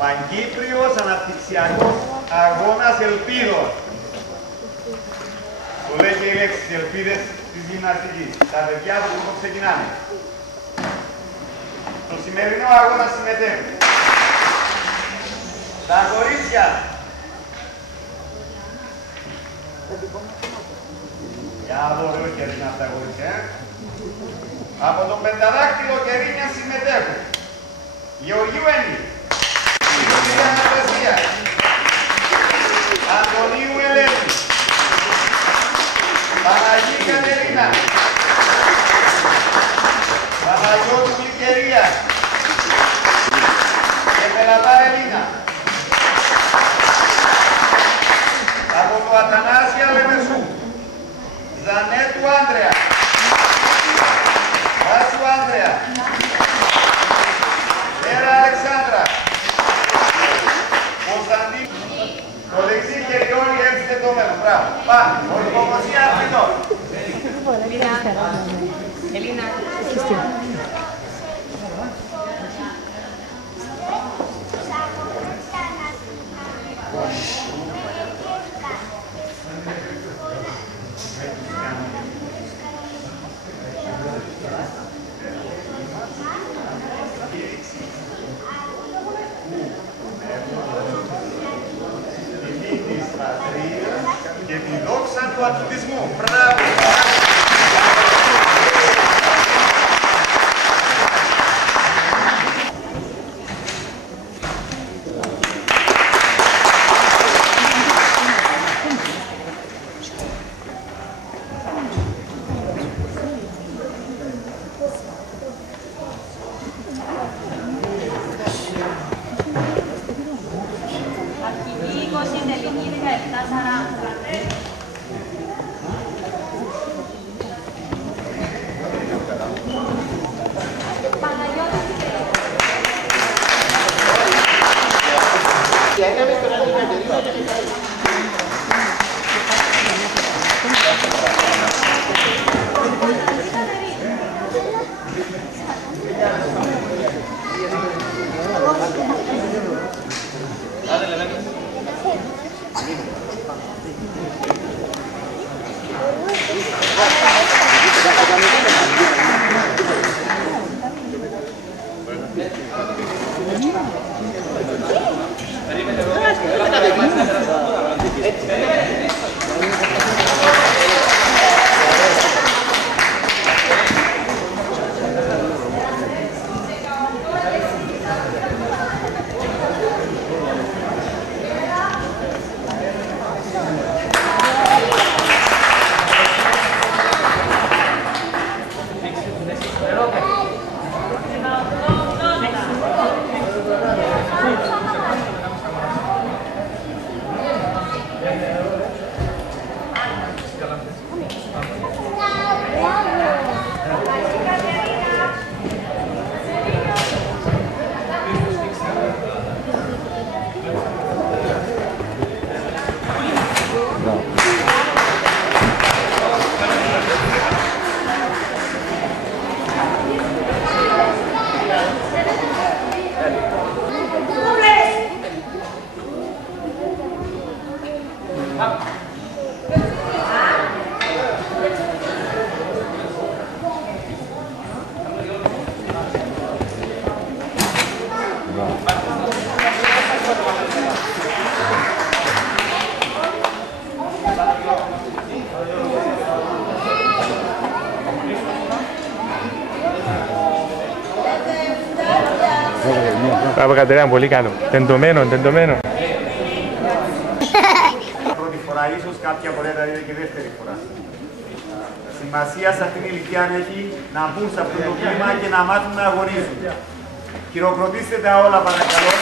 Παγκύπριος Αναπτυξιακός Αγώνας Ελπίδων. Το λέει και η λέξη τις ελπίδες της γυμναστικής. Τα παιδιά του λοιπόν ξεκινάνε. Στο σημερινό αγώνα συμμετέχουν τα κορίτσια. Για να δω ωραίο κερί είναι αυτά τα κορίτσια. Από τον Πενταδάκτυλο Κερίνια συμμετέχουν Γεωργίου Έννη, Κυρία Αναστασία, Αντωνίου Ελένη, Παναγή Κατερίνα, Παναγιώτου Γλυκερία και Πελατά Ελίνα. Από το Αθανάσια Λεμεσού, Ζανέτου Άντρεα, Βάσου Άντρεα, Μέρα Αλεξάνδρα, Κωνσταντίνου. Το δεξί χέρι όλοι έμψτε το μέλλον. Μπράβο. Πάμε. Ορθοποσία αρκετό. Ελίνα. Και τη δόξα του αθλητισμού. Μπράβο! Μπράβο Κατερίνα, πολύ καλό. Τεντωμένο, τεντωμένο. Πρώτη φορά, ίσως κάποια μπορεί να είναι και δεύτερη φορά. Σημασία σε αυτήν την ηλικία έχει να μπουν σε αυτό το κλίμα και να μάθουν να αγωνίζουν. Χειροκροτήστε τα όλα παρακαλώ.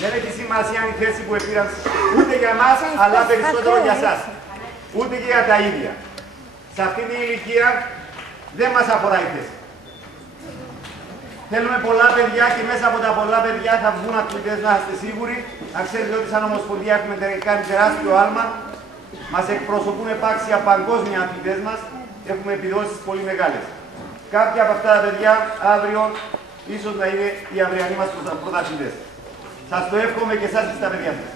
Δεν έχει σημασία η θέση που επήραν ούτε για εμάς, αλλά περισσότερο για εσάς. Ούτε και για τα ίδια. Σε αυτή την ηλικία δεν μας αφορά η θέση. Θέλουμε πολλά παιδιά και μέσα από τα πολλά παιδιά θα βγουν αθλητές, να είστε σίγουροι. Να ξέρετε ότι σαν Ομοσπονδία έχουμε κάνει τεράστιο άλμα Μας εκπροσωπούν επάξια παγκόσμια αθλητές μας, έχουμε επιδόσεις πολύ μεγάλες. Κάποια από αυτά τα παιδιά αύριο ίσως να είναι οι αυριανοί μας πρωταθλητές. Σας το εύχομαι και εσάς και στα παιδιά σας.